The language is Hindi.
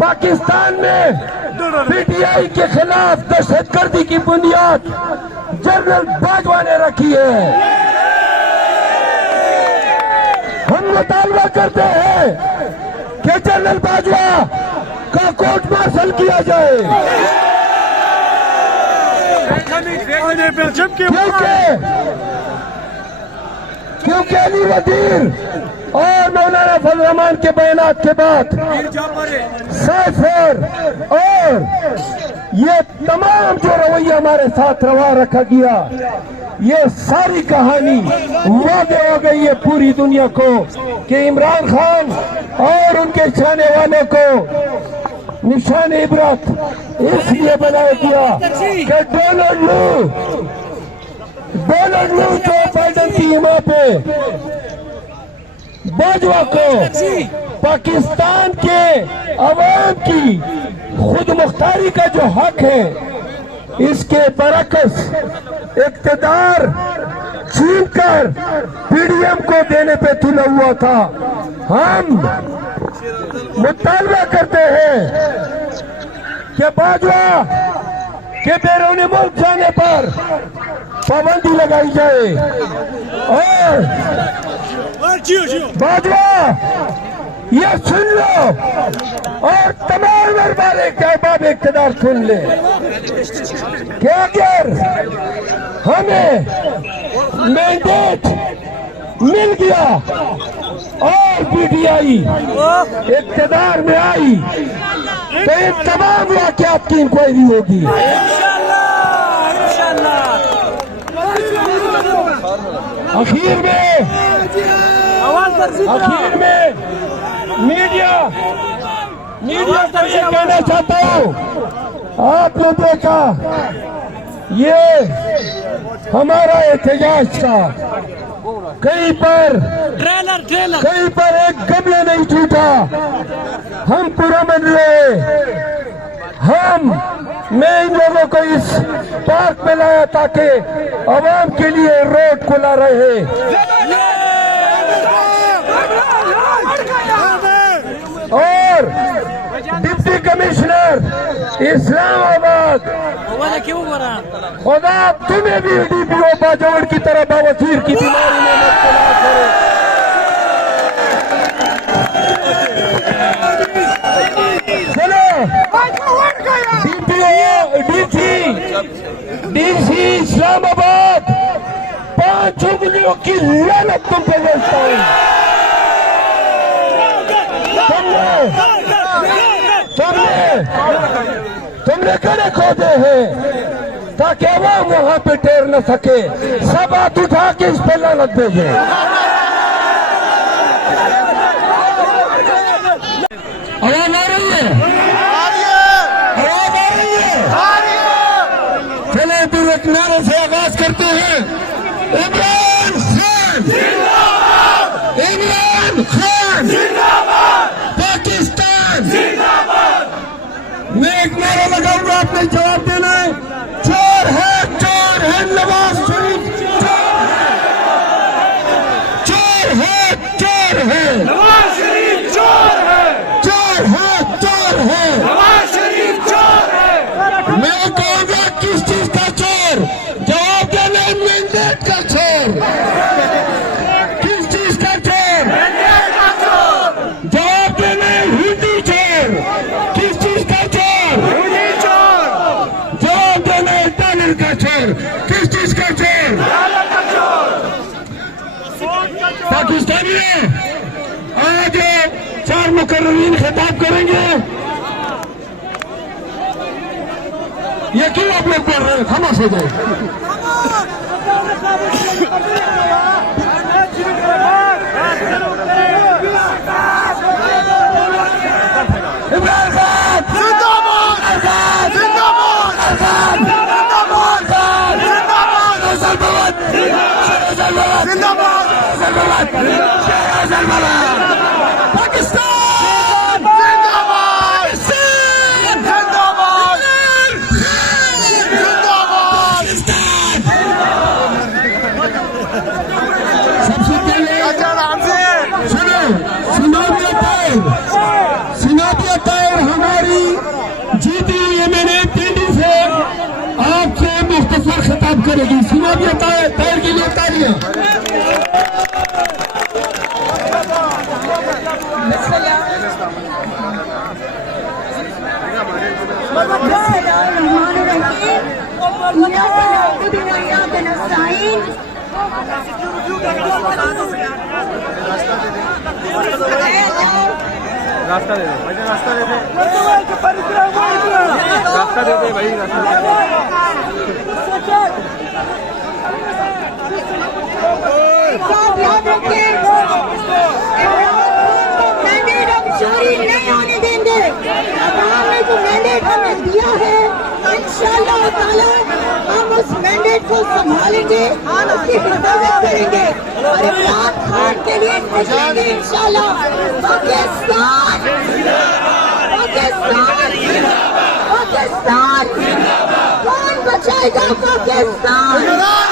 पाकिस्तान में पीटीआई के खिलाफ दहशतगर्दी की बुनियाद जनरल बाजवा ने रखी है। हम मुतालबा करते हैं कि जनरल बाजवा का कोर्ट मार्शल किया जाए, क्योंकि अली वजीर और मौलाना फजल रहमान के बयानात के बाद सैफर और ये तमाम जो रवैया हमारे साथ रवा रखा गया, ये सारी कहानी वादे हो गई है पूरी दुनिया को कि इमरान खान और उनके चाहने वालों को निशान इबरत इसलिए बनाया गया कि डोनाल्ड लू जो बाइडन की हिमा पे बाजवा को पाकिस्तान के अवाम की खुद मुख्तारी का जो हक है, इसके बरकस इक़्तिदार छीन कर पीडीएम को देने पे तुला हुआ था। हम मुतालबा करते हैं कि बाजवा के बैरूनी मुल्क जाने पर पाबंदी लगाई जाए और बाजवा ये सुन लो और तमाम दरबारे के अहबाब इक़्तिदार सुन ले कि अगर हमें मैंडेट मिल गया और पीटीआई इक़्तिदार में आई तो इन तमाम वाक़यात की इंक्वायरी होगी। आखिर में मीडिया से ये कहना चाहता हूँ, आपने देखा ये हमारा एहतजाज था, कहीं पर एक गमला नहीं टूटा, हम पुरअमन रहे। मैं इन लोगों को इस पार्क में लाया ताकि आवाम के लिए रोड खुला रहे। और डिप्टी कमिश्नर इस्लामाबाद, खुदा तुम्हें भी डीपीओ बाजौड़ की तरह बवासीर की बीमारी में मुब्तला करे। डीसी इस्लामाबाद 5 उंगलियों की लानत तुम पे भेजता हूँ। तुमने गड़े खोदे हैं ताकि अवाम वहां पे टेर न सके। सब हाथ उठा के इस पे लानत भेजे। आवाज आ रही है? चले फिर एक नारे से आगाज करते हैं। इमरान खान जिंदाबाद, इमरान खान जिंदाबाद, पाकिस्तान जिंदाबाद। मैं एक नारा लगाऊंगा, आपने जवाब देना है। चोर है नवाज शरीफ, चोर है नवाज शरीफ, चोर है नवाज शरीफ, चोर है। मैं कहूँगा किस चीज का चोर? जवाब देना है। मैंडेट का चोर। किस चीज का चोर? मैंडेट का चोर। जवाब देना है। हिंदी चोर। किस चीज का चोर? हिंदी चोर। जवाब देना है। डॉलर का चोर। किस चीज का चोर? डॉलर का चोर। पाकिस्तानियों, आज 4 मुकर्ररीन खिताब करेंगे। ये क्यों आप लोग बोल रहे हैं? खामोश हो जाए। इमरान खान जिंदाबाद, जिंदाबाद, पाकिस्तान जिंदाबाद, जिंदाबाद, सबसे पहले सुनो, सिनाबिया तायर करेगी। सुनाबिया पैर के लिए तालियां। रास्ता दे दे भाई, रास्ता दे दे, रास्ता दे दे भाई, रास्ता याद रखिए, मैंडेट हम चोरी नहीं होने देंगे। अवाम ने जो मैंडेट हमें दिया है, इंशाअल्लाह ताला हम उस मैंडेट को संभालेंगे, उसकी हिफाजत करेंगे और इमरान खान के लिए निकलेंगे इंशाअल्लाह। पाकिस्तान, पाकिस्तान, पाकिस्तान, कौन बचाएगा पाकिस्तान?